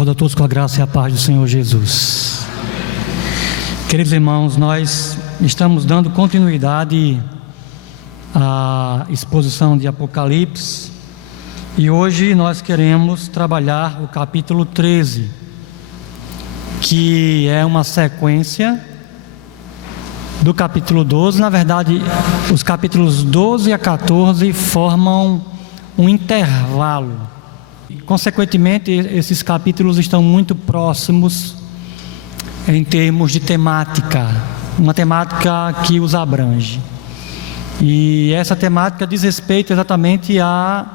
Saúde a todos com a graça e a paz do Senhor Jesus. Queridos irmãos, nós estamos dando continuidade à exposição de Apocalipse e hoje nós queremos trabalhar o capítulo 13, que é uma sequência do capítulo 12. Na verdade, os capítulos 12 a 14 formam um intervalo. Consequentemente, esses capítulos estão muito próximos em termos de temática, uma temática que os abrange. E essa temática diz respeito exatamente à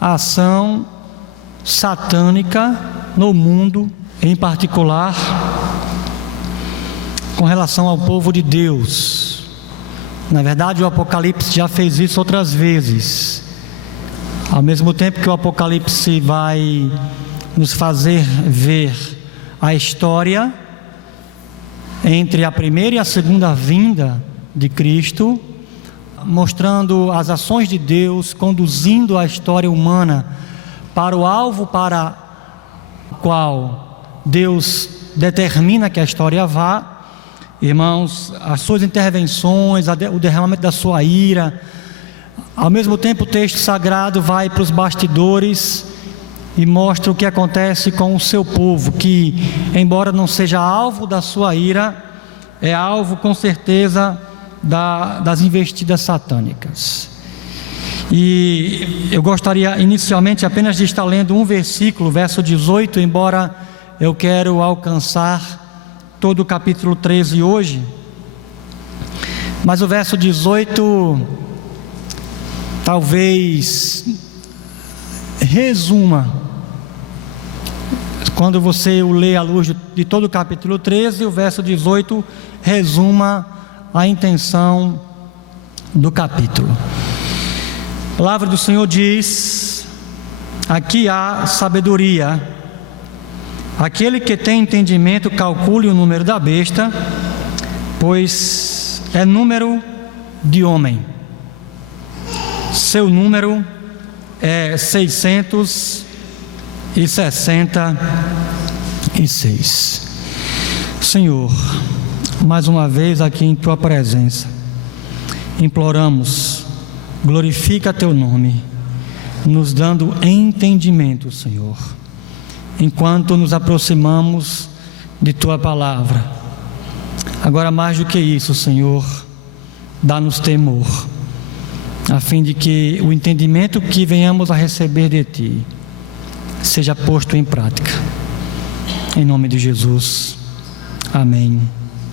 ação satânica no mundo, em particular com relação ao povo de Deus. Na verdade, o Apocalipse já fez isso outras vezes. Ao mesmo tempo que o Apocalipse vai nos fazer ver a história entre a primeira e a segunda vinda de Cristo, mostrando as ações de Deus, conduzindo a história humana para o alvo para o qual Deus determina que a história vá. Irmãos, as suas intervenções, o derramamento da sua ira. Ao mesmo tempo, o texto sagrado vai para os bastidores e mostra o que acontece com o seu povo, que, embora não seja alvo da sua ira, é alvo com certeza das investidas satânicas. E eu gostaria inicialmente apenas de estar lendo um versículo, verso 18, embora eu quero alcançar todo o capítulo 13 hoje. Mas o verso 18 talvez resuma, quando você o lê à luz de todo o capítulo 13, o verso 18 resuma a intenção do capítulo. A palavra do Senhor diz: aqui há sabedoria. Aquele que tem entendimento, calcule o número da besta, pois é número de homem. Seu número é 666. Senhor, mais uma vez aqui em Tua presença, imploramos, glorifica Teu nome, nos dando entendimento, Senhor, enquanto nos aproximamos de Tua palavra. Agora, mais do que isso, Senhor, dá-nos temor, a fim de que o entendimento que venhamos a receber de Ti seja posto em prática. Em nome de Jesus, amém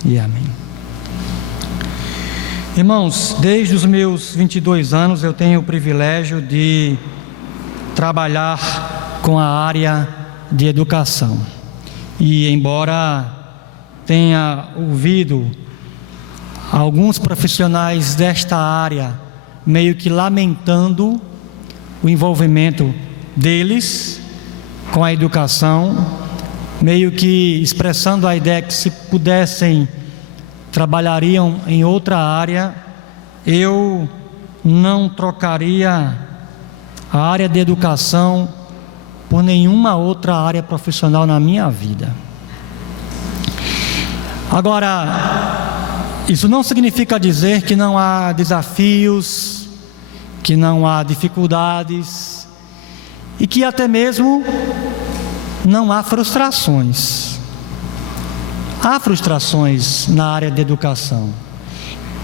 e amém. Irmãos, desde os meus 22 anos eu tenho o privilégio de trabalhar com a área de educação. E embora tenha ouvido alguns profissionais desta área meio que lamentando o envolvimento deles com a educação, meio que expressando a ideia que, se pudessem, trabalhariam em outra área, eu não trocaria a área de educação por nenhuma outra área profissional na minha vida. Agora, isso não significa dizer que não há desafios, que não há dificuldades e que até mesmo não há frustrações. Há frustrações na área de educação,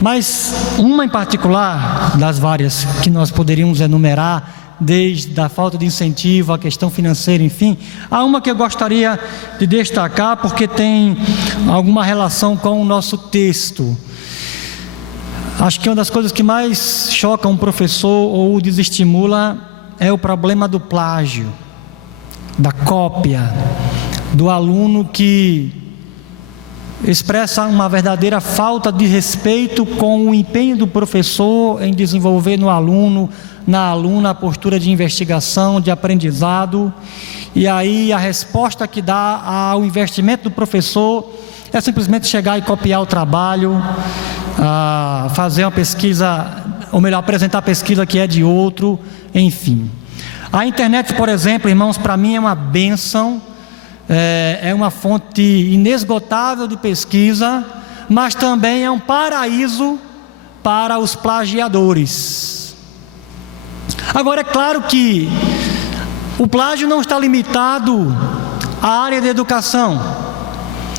mas uma em particular, das várias que nós poderíamos enumerar, desde a falta de incentivo, a questão financeira, enfim, há uma que eu gostaria de destacar porque tem alguma relação com o nosso texto. Acho que uma das coisas que mais choca um professor ou o desestimula é o problema do plágio, da cópia, do aluno que expressa uma verdadeira falta de respeito com o empenho do professor em desenvolver no aluno, na aluna, a postura de investigação, de aprendizado. E aí a resposta que dá ao investimento do professor é simplesmente chegar e copiar o trabalho, fazer uma pesquisa, ou melhor, apresentar a pesquisa que é de outro, enfim. A internet, por exemplo, irmãos, para mim é uma bênção, é uma fonte inesgotável de pesquisa, mas também é um paraíso para os plagiadores. Agora, é claro que o plágio não está limitado à área de educação.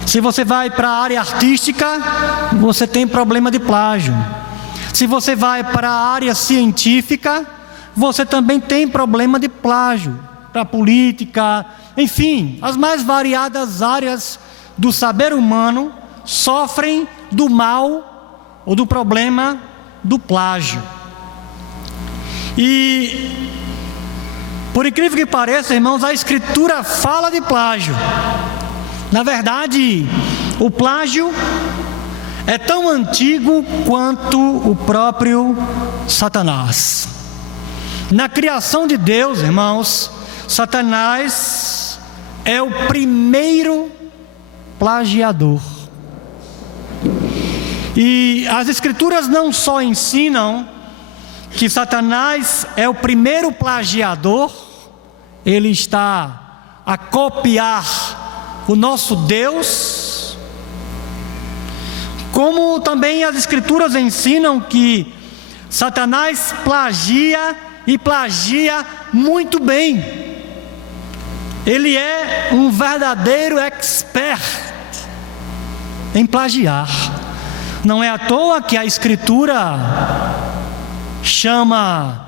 Se você vai para a área artística, você tem problema de plágio. Se você vai para a área científica, você também tem problema de plágio. Para a política, enfim, as mais variadas áreas do saber humano sofrem do mal ou do problema do plágio. E, por incrível que pareça, irmãos, a Escritura fala de plágio. Na verdade, o plágio é tão antigo quanto o próprio Satanás. Na criação de Deus, irmãos, Satanás é o primeiro plagiador. E as Escrituras não só ensinam que Satanás é o primeiro plagiador, ele está a copiar o nosso Deus, como também as Escrituras ensinam que Satanás plagia e plagia muito bem. Ele é um verdadeiro expert em plagiar. Não é à toa que a Escritura chama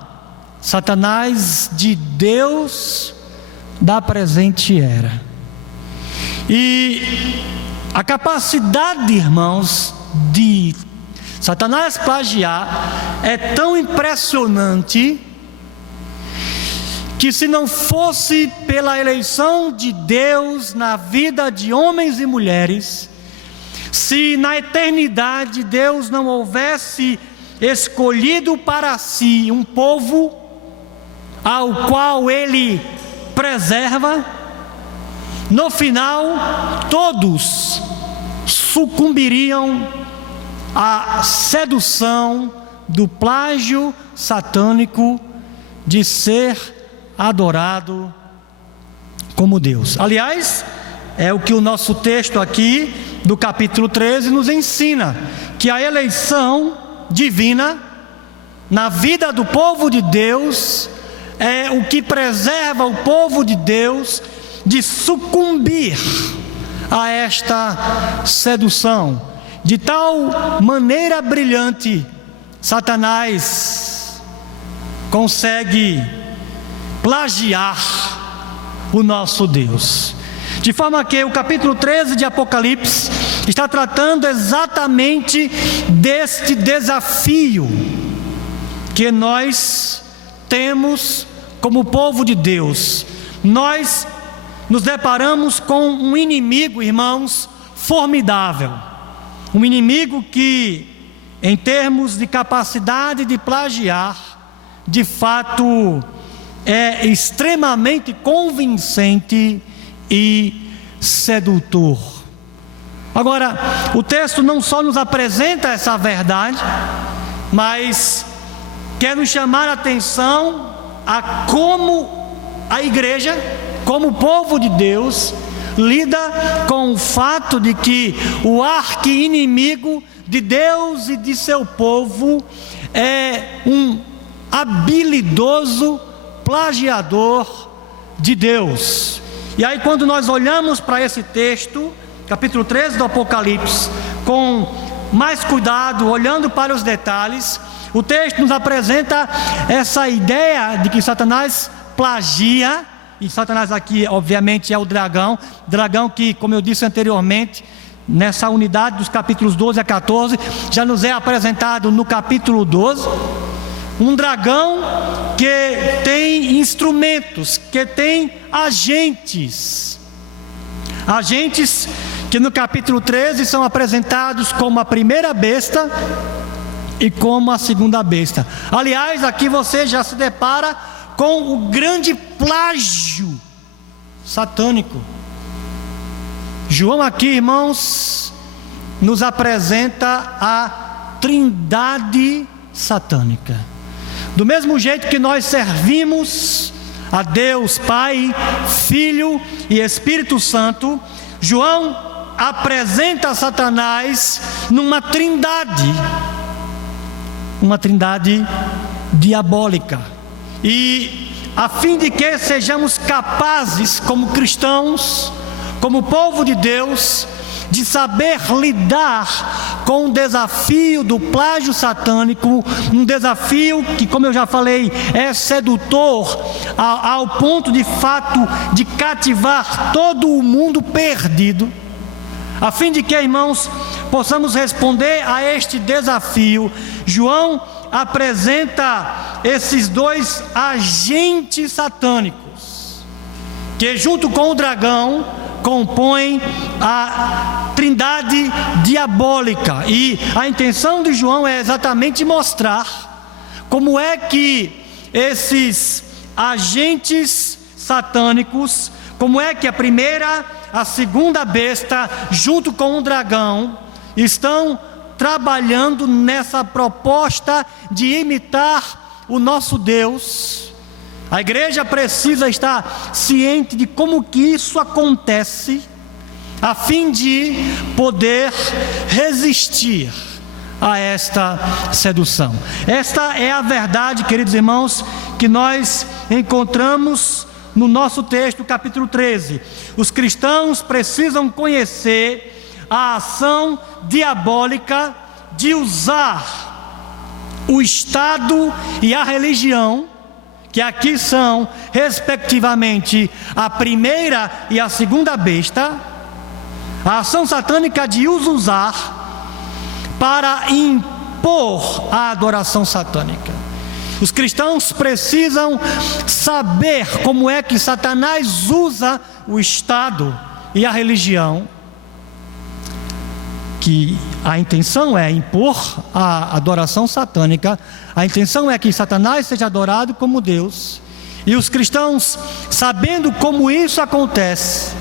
Satanás de Deus da presente era. E a capacidade, irmãos, de Satanás plagiar é tão impressionante que, se não fosse pela eleição de Deus na vida de homens e mulheres, se na eternidade Deus não houvesse escolhido para si um povo ao qual Ele preserva, no final todos sucumbiriam à sedução do plágio satânico de ser adorado como Deus. Aliás, é o que o nosso texto aqui do capítulo 13 nos ensina, que a eleição divina na vida do povo de Deus é o que preserva o povo de Deus de sucumbir a esta sedução. De tal maneira brilhante, Satanás consegue plagiar o nosso Deus. De forma que o capítulo 13 de Apocalipse está tratando exatamente deste desafio que nós temos como povo de Deus. Nós nos deparamos com um inimigo, irmãos, formidável. Um inimigo que, em termos de capacidade de plagiar, de fato é extremamente convincente e sedutor. Agora, o texto não só nos apresenta essa verdade, mas quer nos chamar a atenção a como a igreja, como o povo de Deus, lida com o fato de que o arqui-inimigo de Deus e de seu povo é um habilidoso plagiador de Deus. E aí, quando nós olhamos para esse texto, capítulo 13 do Apocalipse, com mais cuidado, olhando para os detalhes, o texto nos apresenta essa ideia de que Satanás plagia, e Satanás aqui obviamente é o dragão que, como eu disse anteriormente, nessa unidade dos capítulos 12 a 14, já nos é apresentado no capítulo 12, um dragão que tem instrumentos, que tem agentes que no capítulo 13 são apresentados como a primeira besta e como a segunda besta. Aliás, aqui você já se depara com o grande plágio satânico. João aqui, irmãos, nos apresenta a trindade satânica. Do mesmo jeito que nós servimos a Deus Pai, Filho e Espírito Santo, João apresenta Satanás numa trindade, uma trindade diabólica. E a fim de que sejamos capazes, como cristãos, como povo de Deus, de saber lidar com o desafio do plágio satânico, um desafio que, como eu já falei, é sedutor ao ponto de fato de cativar todo o mundo perdido, a fim de que, irmãos, possamos responder a este desafio. João apresenta esses dois agentes satânicos, que junto com o dragão compõem a trindade diabólica. E a intenção de João é exatamente mostrar como é que esses agentes satânicos, como é que a primeira, a segunda besta, junto com o dragão, estão trabalhando nessa proposta de imitar o nosso Deus. A igreja precisa estar ciente de como que isso acontece, a fim de poder resistir a esta sedução. Esta é a verdade, queridos irmãos, que nós encontramos no nosso texto, capítulo 13. Os cristãos precisam conhecer a ação diabólica de usar o Estado e a religião, que aqui são, respectivamente, a primeira e a segunda besta, a ação satânica de os usar para impor a adoração satânica. Os cristãos precisam saber como é que Satanás usa o Estado e a religião, que a intenção é impor a adoração satânica. A intenção é que Satanás seja adorado como Deus, e os cristãos, sabendo como isso acontece,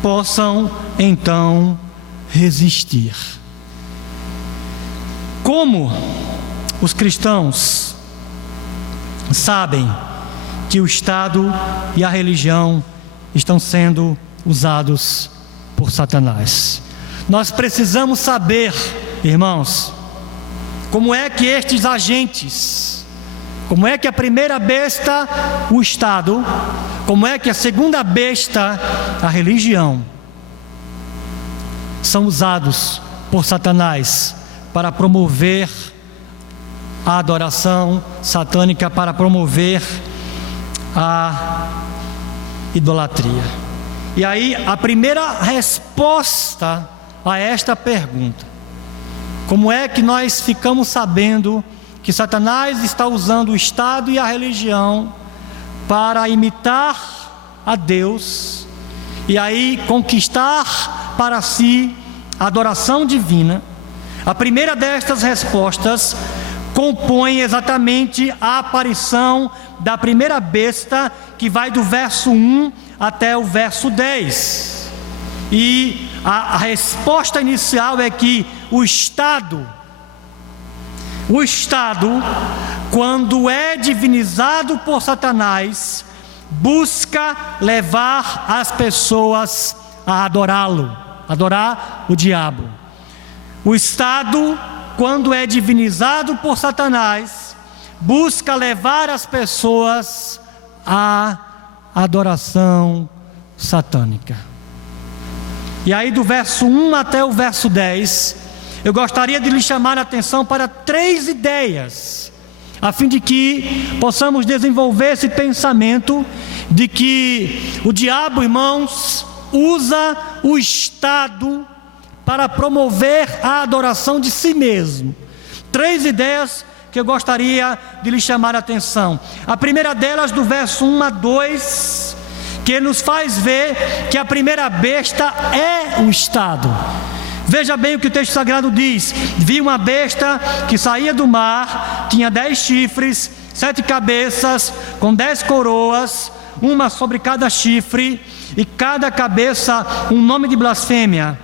possam então resistir. Como os cristãos sabem que o Estado e a religião estão sendo usados por Satanás? Nós precisamos saber, irmãos, como é que estes agentes, como é que a primeira besta, o Estado, como é que a segunda besta, a religião, são usados por Satanás para promover a adoração satânica, para promover a idolatria. E aí, a primeira resposta a esta pergunta: como é que nós ficamos sabendo que Satanás está usando o Estado e a religião para imitar a Deus e aí conquistar para si a adoração divina? A primeira destas respostas compõe exatamente a aparição da primeira besta, que vai do verso 1 até o verso 10. E a resposta inicial é que o Estado, quando é divinizado por Satanás, busca levar as pessoas a adorá-lo, adorar o diabo. O Estado, quando é divinizado por Satanás, busca levar as pessoas à adoração satânica. E aí, do verso 1 até o verso 10, eu gostaria de lhe chamar a atenção para 3 ideias, a fim de que possamos desenvolver esse pensamento de que o diabo, irmãos, usa o Estado para promover a adoração de si mesmo. 3 ideias que eu gostaria de lhe chamar a atenção. A primeira delas, do verso 1 a 2, que nos faz ver que a primeira besta é o Estado. Veja bem o que o texto sagrado diz: vi uma besta que saía do mar, tinha 10 chifres, 7 cabeças, com 10 coroas, uma sobre cada chifre, e cada cabeça um nome de blasfêmia.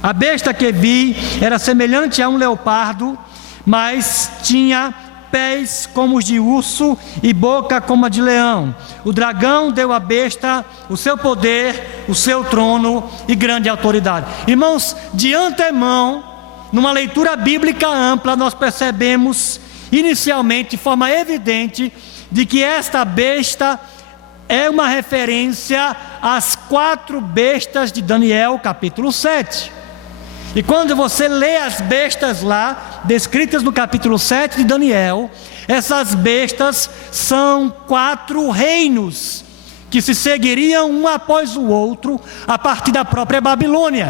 A besta que vi era semelhante a um leopardo, mas tinha pés como os de urso e boca como a de leão. O dragão deu à besta o seu poder, o seu trono e grande autoridade. Irmãos, de antemão, numa leitura bíblica ampla, nós percebemos inicialmente, de forma evidente, de que esta besta é uma referência às 4 bestas de Daniel, capítulo 7. E quando você lê as bestas lá, descritas no capítulo 7 de Daniel, essas bestas são 4 reinos, que se seguiriam um após o outro, a partir da própria Babilônia.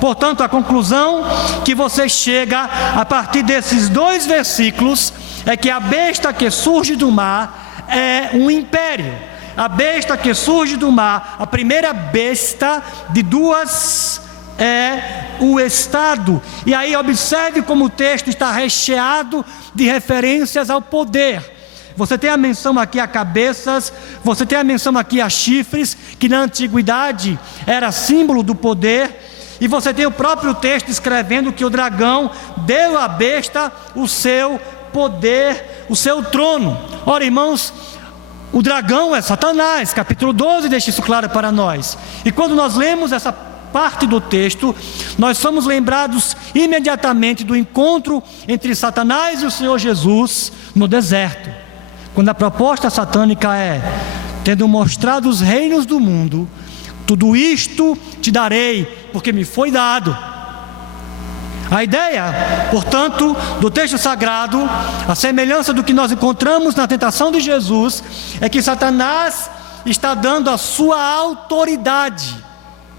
Portanto, a conclusão que você chega, a partir desses 2 versículos, é que a besta que surge do mar é um império. A besta que surge do mar, a primeira besta de 2 é o Estado. E aí observe como o texto está recheado de referências ao poder. Você tem a menção aqui a cabeças, você tem a menção aqui a chifres, que na antiguidade era símbolo do poder, e você tem o próprio texto escrevendo que o dragão deu à besta o seu poder, o seu trono. Ora, irmãos, o dragão é Satanás, capítulo 12 deixa isso claro para nós. E quando nós lemos essa parte do texto, nós somos lembrados imediatamente do encontro entre Satanás e o Senhor Jesus no deserto, quando a proposta satânica é: tendo mostrado os reinos do mundo, tudo isto te darei, porque me foi dado. A ideia, portanto, do texto sagrado, a semelhança do que nós encontramos na tentação de Jesus, é que Satanás está dando a sua autoridade,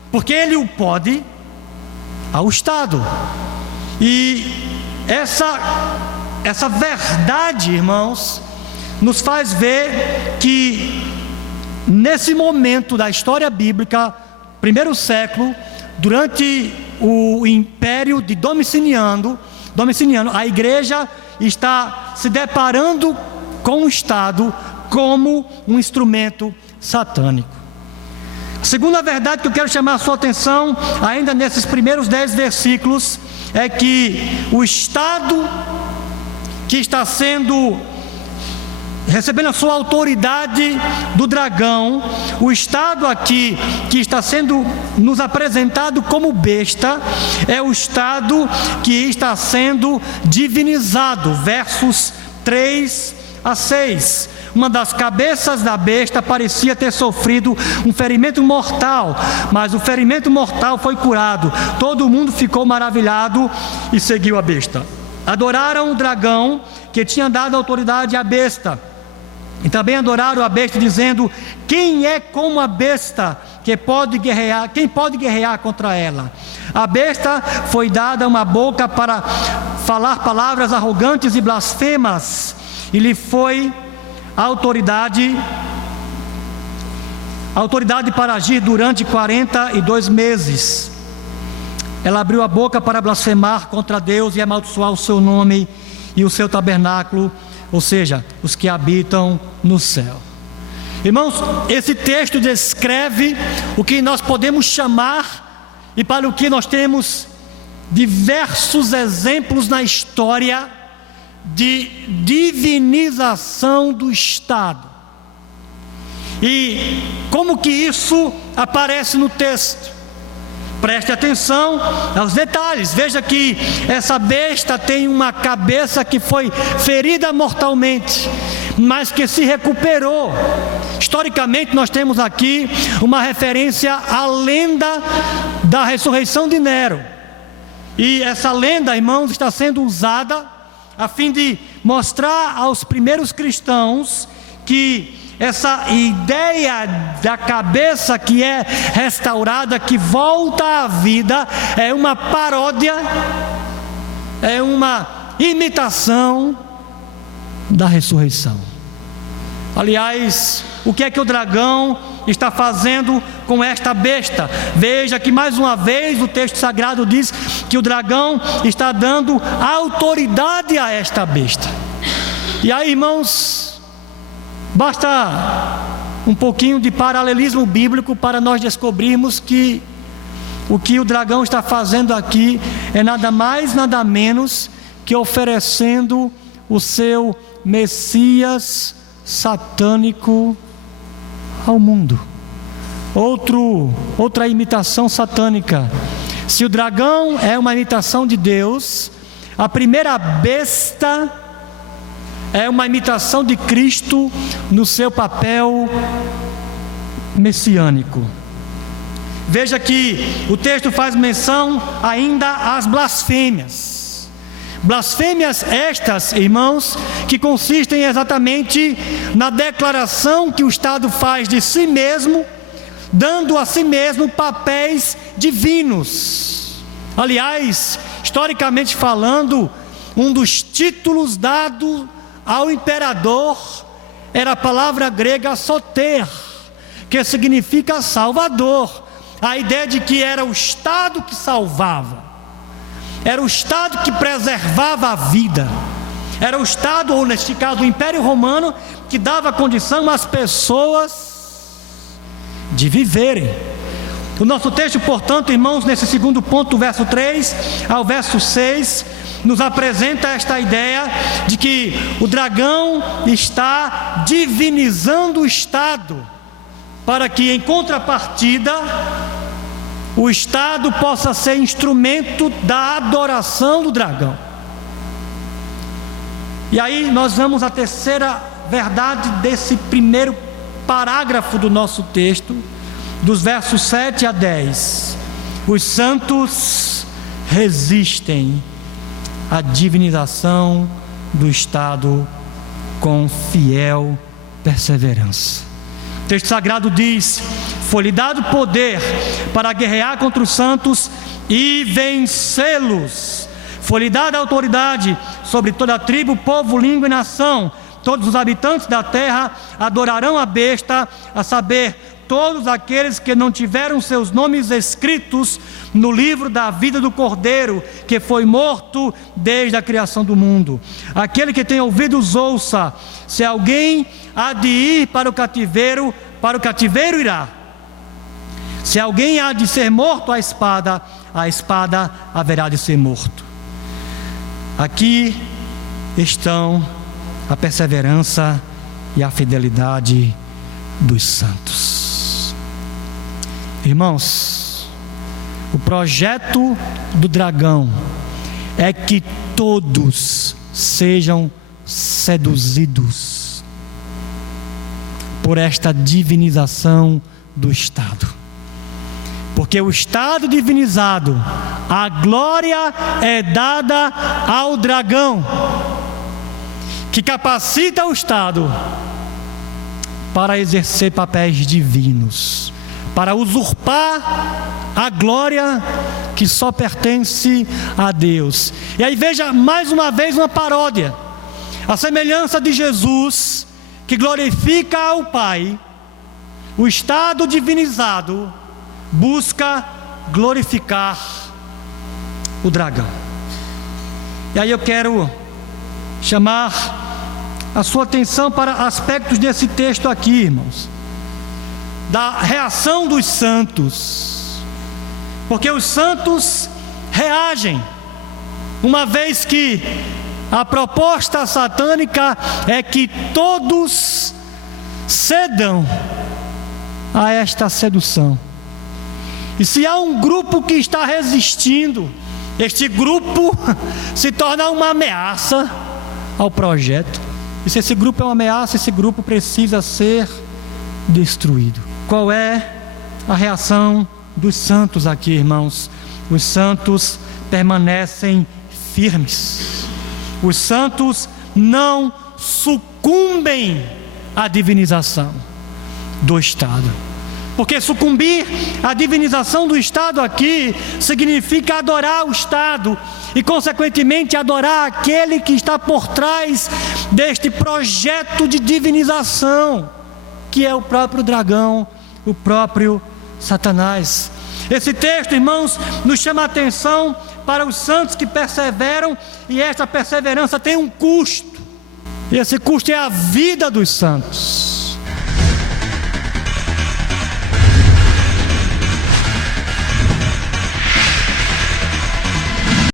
porque ele o pode, ao Estado. E essa verdade, irmãos, nos faz ver que nesse momento da história bíblica, primeiro século, durante o império de Domiciano, a igreja está se deparando com o Estado como um instrumento satânico. A segunda verdade que eu quero chamar a sua atenção, ainda nesses primeiros 10 versículos, é que o Estado que está recebendo a sua autoridade do dragão, o Estado aqui que está sendo nos apresentado como besta, é o Estado que está sendo divinizado, versos 3 a 6. Uma das cabeças da besta parecia ter sofrido um ferimento mortal, mas o ferimento mortal foi curado. Todo mundo ficou maravilhado e seguiu a besta. Adoraram o dragão que tinha dado autoridade à besta, e também adoraram a besta, dizendo: quem é como a besta que pode guerrear? Quem pode guerrear contra ela? A besta foi dada uma boca para falar palavras arrogantes e blasfemas, e lhe foi a autoridade para agir durante 42 meses. Ela abriu a boca para blasfemar contra Deus e amaldiçoar o seu nome e o seu tabernáculo, ou seja, os que habitam no céu. Irmãos, esse texto descreve o que nós podemos chamar, e para o que nós temos diversos exemplos na história, de divinização do Estado. E como que isso aparece no texto? Preste atenção aos detalhes. Veja que essa besta tem uma cabeça que foi ferida mortalmente, mas que se recuperou. Historicamente, nós temos aqui uma referência à lenda da ressurreição de Nero. E essa lenda, irmãos, está sendo usada a fim de mostrar aos primeiros cristãos que essa ideia da cabeça que é restaurada, que volta à vida, é uma paródia, é uma imitação da ressurreição. Aliás, o que é que o dragão está fazendo com esta besta? Veja que mais uma vez o texto sagrado diz que o dragão está dando autoridade a esta besta. E aí, irmãos, basta um pouquinho de paralelismo bíblico para nós descobrirmos que o que o dragão está fazendo aqui é nada mais, nada menos que oferecendo o seu Messias satânico ao mundo. Outra imitação satânica. Se o dragão é uma imitação de Deus, a primeira besta é uma imitação de Cristo no seu papel messiânico. Veja que o texto faz menção ainda às blasfêmias. Blasfêmias estas, irmãos, que consistem exatamente na declaração que o Estado faz de si mesmo, dando a si mesmo papéis divinos. Aliás, historicamente falando, um dos títulos dado ao imperador era a palavra grega soter, que significa salvador. A ideia de que era o Estado que salvava, era o Estado que preservava a vida, era o Estado, ou neste caso o Império Romano, que dava condição às pessoas de viverem. O nosso texto, portanto, irmãos, nesse segundo ponto, do verso 3 ao verso 6, nos apresenta esta ideia de que o dragão está divinizando o Estado, para que, em contrapartida, o Estado possa ser instrumento da adoração do dragão. E aí nós vamos à terceira verdade desse primeiro parágrafo do nosso texto, dos versos 7 a 10. Os santos resistem à divinização do Estado com fiel perseverança. O texto sagrado diz: foi-lhe dado poder para guerrear contra os santos e vencê-los. Foi-lhe dada autoridade sobre toda a tribo, povo, língua e nação. Todos os habitantes da terra adorarão a besta, a saber, todos aqueles que não tiveram seus nomes escritos no livro da vida do Cordeiro, que foi morto desde a criação do mundo. Aquele que tem ouvidos, ouça. Se alguém há de ir para o cativeiro irá. Se alguém há de ser morto à espada haverá de ser morto. Aqui estão a perseverança e a fidelidade dos santos. Irmãos, o projeto do dragão é que todos sejam seduzidos por esta divinização do Estado. Porque o Estado divinizado, a glória é dada ao dragão, que capacita o Estado para exercer papéis divinos, para usurpar a glória que só pertence a Deus. E aí veja mais uma vez uma paródia. A semelhança de Jesus, que glorifica ao Pai, o Estado divinizado busca glorificar o dragão. E aí eu quero chamar a sua atenção para aspectos desse texto aqui, irmãos, da reação dos santos, porque os santos reagem, uma vez que a proposta satânica é que todos cedam a esta sedução. E se há um grupo que está resistindo, este grupo se torna uma ameaça ao projeto. E se esse grupo é uma ameaça, esse grupo precisa ser destruído. Qual é a reação dos santos aqui, irmãos? Os santos permanecem firmes. Os santos não sucumbem à divinização do Estado. Porque sucumbir à divinização do Estado aqui significa adorar o Estado e, consequentemente, adorar aquele que está por trás deste projeto de divinização, que é o próprio dragão, o próprio Satanás. Esse texto, irmãos, nos chama a atenção para os santos que perseveram, e esta perseverança tem um custo, e esse custo é a vida dos santos.